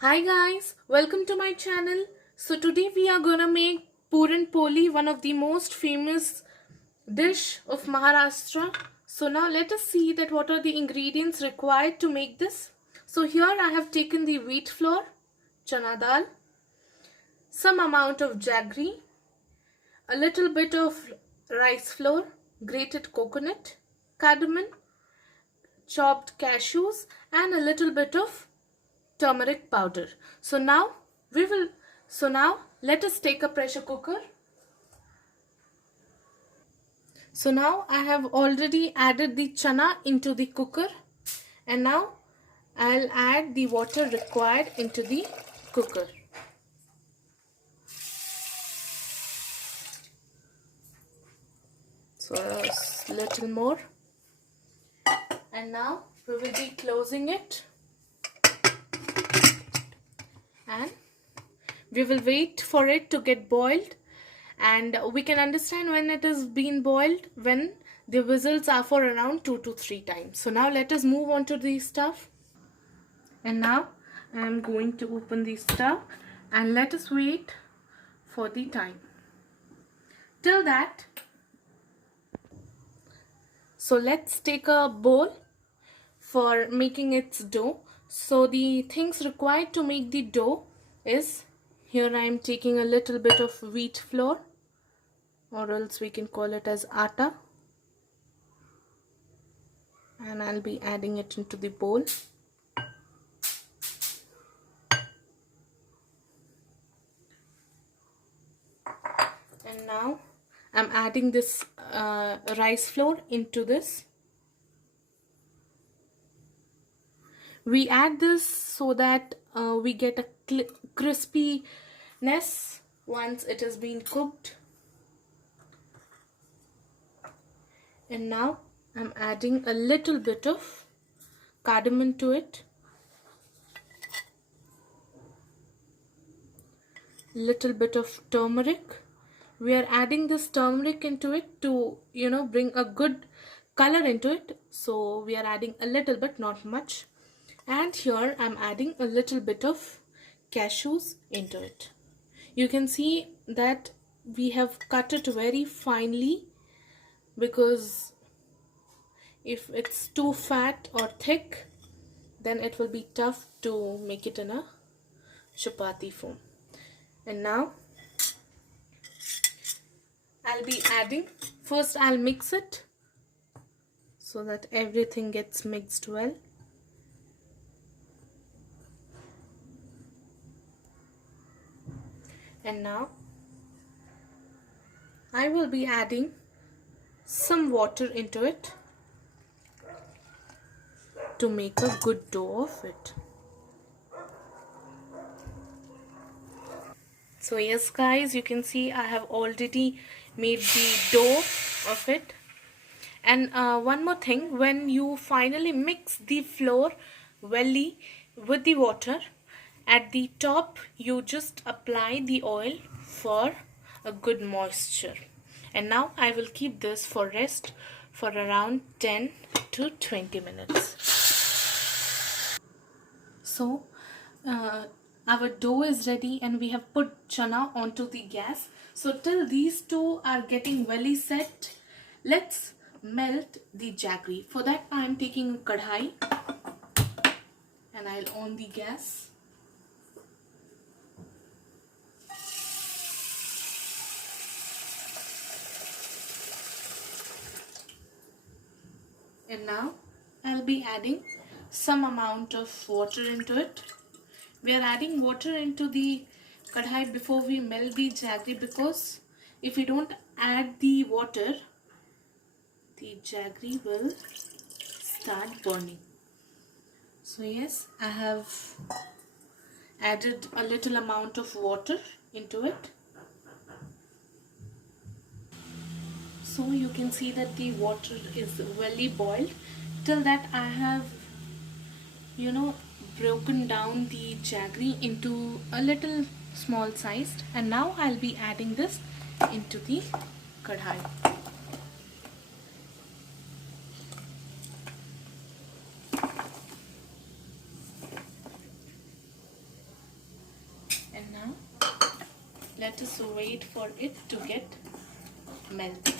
Hi guys, welcome to my channel. So today we are gonna make Puran Poli, one of the most famous dish of Maharashtra. So now let us see that what are the ingredients required to make this. So here I have taken the wheat flour, chana dal, some amount of jaggery, a little bit of rice flour, grated coconut, cardamom, chopped cashews, and a little bit of turmeric powder. So now we will so now let us take a pressure cooker. So now I have already added the chana into the cooker, and now I'll add the water required into the cooker. So a little more, and now we will be closing it, and we will wait for it to get boiled, and we can understand when it is being boiled when the whistles are for around 2 to 3 times. So now let us move on to the stuff, and now I am going to open the stuff and let us wait for the time. Till that, so let's take a bowl for making its dough. So the things required to make the dough is, here I am taking a little bit of wheat flour, or else we can call it as atta, and I'll be adding it into the bowl. And now I'm adding this rice flour into this. We add this so that we get a crispiness once it has been cooked. And now I'm adding a little bit of cardamom to it, little bit of turmeric. We are adding this turmeric into it to bring a good color into it, so we are adding a little bit, not much. And here I'm adding a little bit of cashews into it. You can see that we have cut it very finely, because if it's too fat or thick, then it will be tough to make it in a chapati form. And now I'll be adding, first I'll mix it so that everything gets mixed well. And now I will be adding some water into it to make a good dough of it. So yes guys, you can see I have already made the dough of it. And one more thing, when you finally mix the flour well with the water, at the top you just apply the oil for a good moisture. And now I will keep this for rest for around 10 to 20 minutes. So our dough is ready, and we have put chana onto the gas. So till these two are getting well set, let's melt the jaggery. For that I am taking a kadhai, and I'll on the gas. And now I'll be adding some amount of water into it. We are adding water into the kadhai before we melt the jaggery, because if we don't add the water, the jaggery will start burning. So yes, I have added a little amount of water into it. So you can see that the water is well boiled. Till that I have broken down the jaggery into a little small sized, and now I'll be adding this into the kadhai. wait for it to get melted.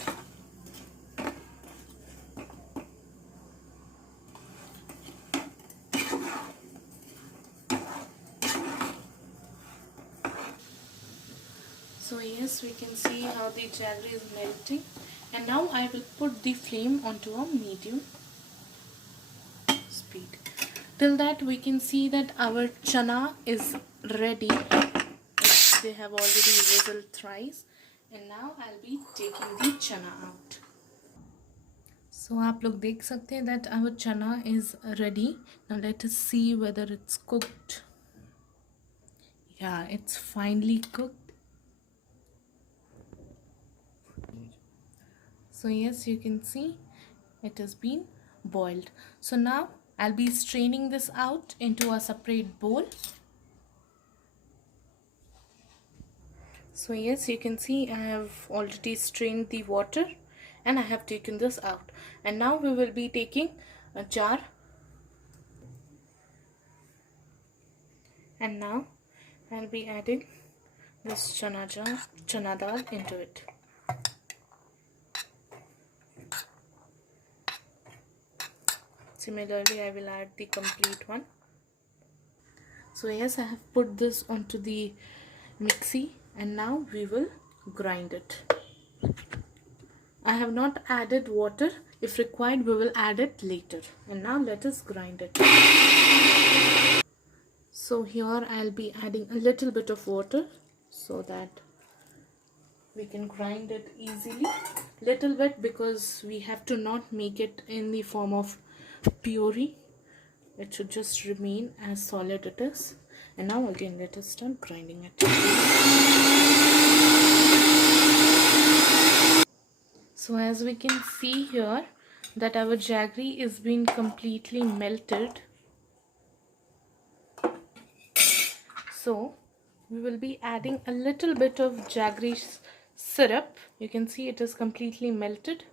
So yes, we can see how the jaggery is melting, and now I will put the flame onto a medium speed. Till that we can see that our chana is ready. They have already sizzled thrice, and now I'll be taking the chana out. So आप लोग देख सकते हैं that our chana is ready. Now let us see whether it's cooked. Yeah, it's finely cooked. So yes, you can see it has been boiled. So now I'll be straining this out into a separate bowl. So yes, you can see I have already strained the water and I have taken this out. And now we will be taking a jar. And now I'll be adding this chana dal into it. Similarly, I will add the complete one. So yes, I have put this onto the mixie and now we will grind it. I have not added water. If required, we will add it later. And now let us grind it. So here I'll be adding a little bit of water so that we can grind it easily. Little bit because we have to not make it in the form of puree. It should just remain as solid it is. And now again let us start grinding it. So as we can see here that our jaggery is being completely melted. So we will be adding a little bit of jaggery syrup. You can see it is completely melted.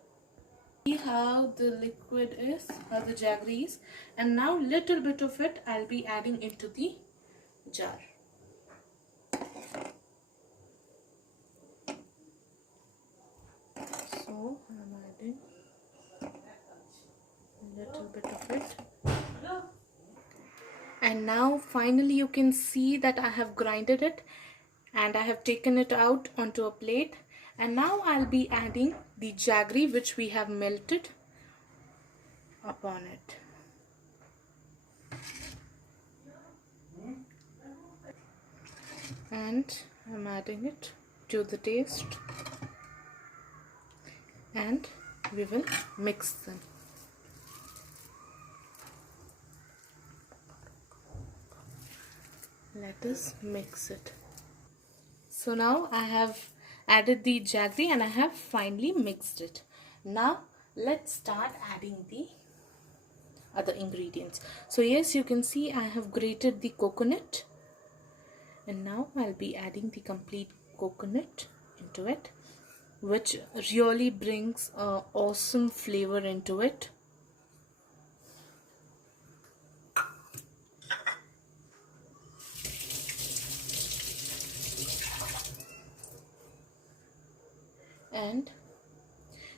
See how the liquid is, how the jaggery is, and now little bit of it I'll be adding into the jar. So I'm adding a little bit of it. And now finally you can see that I have grinded it and I have taken it out onto a plate. And now I'll be adding the jaggery which we have melted upon it. And I'm adding it to the taste and we will mix them. Let us mix it. So now I have added the jaggery and I have finally mixed it. Now let's start adding the other ingredients. So yes, you can see I have grated the coconut and now I'll be adding the complete coconut into it, which really brings an awesome flavor into it. And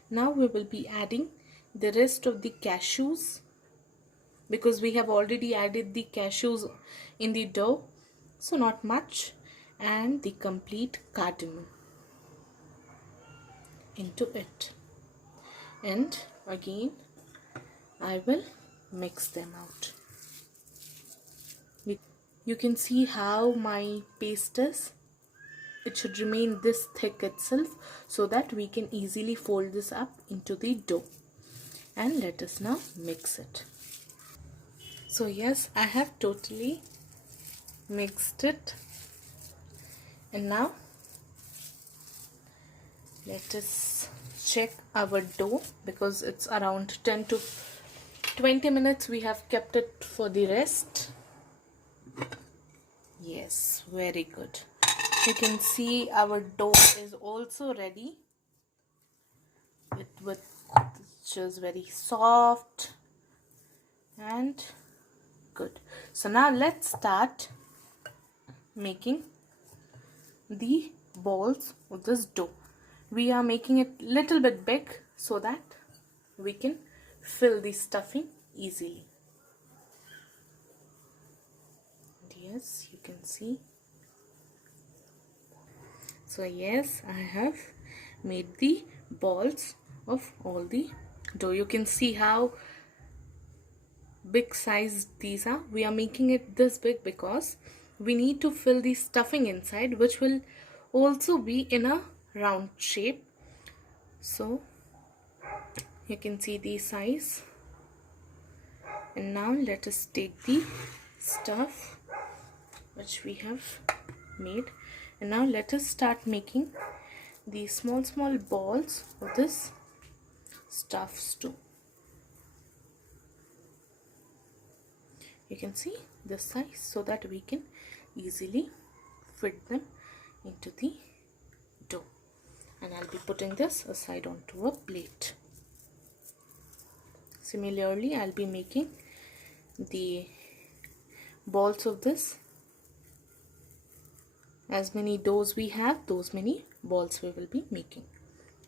now we will be adding the rest of the cashews because we have already added the cashews in the dough, so not much, and the complete cardamom into it. And again I will mix them out. You can see how my paste is. It should remain this thick itself so that we can easily fold this up into the dough. And let us now mix it. So yes, I have totally mixed it. And now let us check our dough because it's around 10 to 20 minutes we have kept it for the rest. Yes, very good. You can see our dough is also ready. It's just very soft and good. So now let's start making the balls of this dough. We are making it little bit big so that we can fill the stuffing easily. And yes, you can see. So yes, I have made the balls of all the dough. You can see how big size these are. We are making it this big because we need to fill the stuffing inside, which will also be in a round shape. So you can see the size. And now let us take the stuff which we have made, and now let us start making the small balls of this stuffs too. You can see this size so that we can easily fit them into the dough. And I'll be putting this aside onto a plate. Similarly, I'll be making the balls of this. As many doughs we have, those many balls we will be making.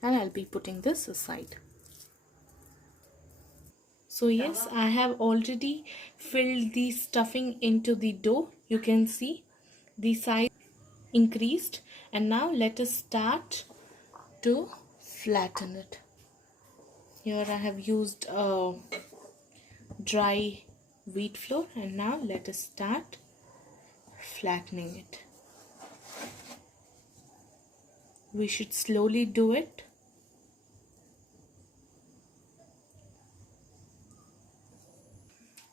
And I'll be putting this aside. So yes, I have already filled the stuffing into the dough. You can see the size increased, and now let us start to flatten it. Here I have used a dry wheat flour, and now let us start flattening it. We should slowly do it.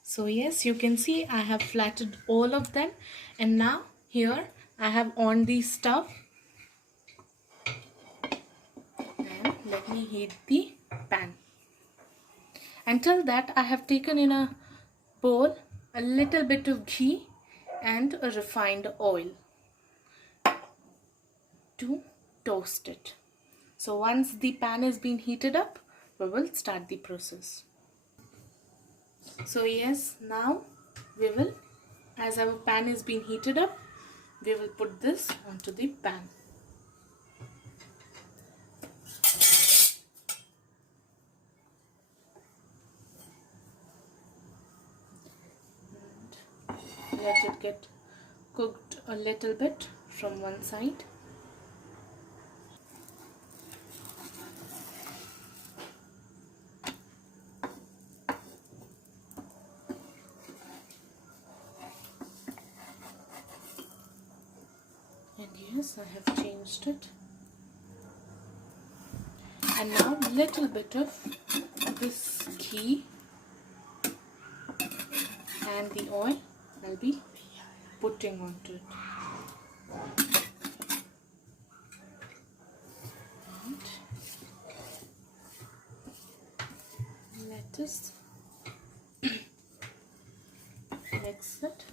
So yes, you can see I have flattened all of them, and now here I have on the stuff, and let me heat the pan. Until that, I have taken in a bowl a little bit of ghee and a refined oil to toast it. So once the pan is being heated up, we will start the process. So yes, now we will, as our pan is being heated up, we will put this onto the pan. And let it get cooked a little bit from one side. And yes, I have changed it. And now little bit of this ghee and the oil I'll be putting onto it. And let us mix it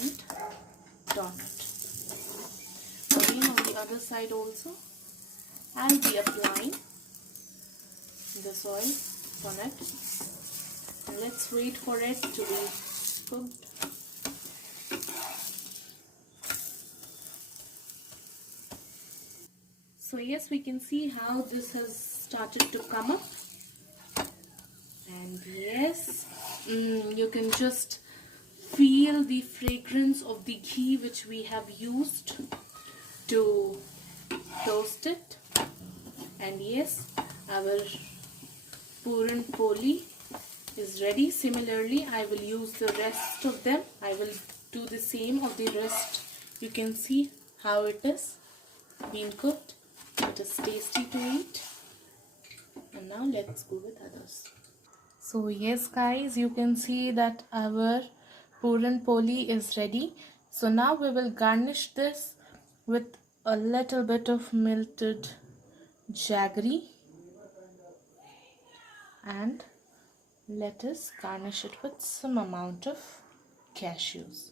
and turn it. Again on the other side also I'll be applying this oil on it, and let's wait for it to be cooked. So yes, we can see how this has started to come up, and yes, you can just feel the fragrance of the ghee which we have used to toast it. And yes, our puran poli is ready. Similarly, I will use the rest of them. I will do the same of the rest. You can see how it is being cooked. It is tasty to eat. And now let's go with others. So yes guys, you can see that our puran poli is ready. So now we will garnish this with a little bit of melted jaggery, and let us garnish it with some amount of cashews.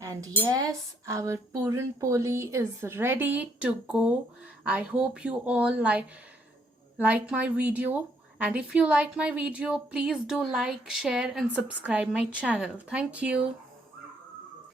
And yes, our puran poli is ready to go. I hope you all like my video, and if you like my video, please do like, share and subscribe my channel. Thank you.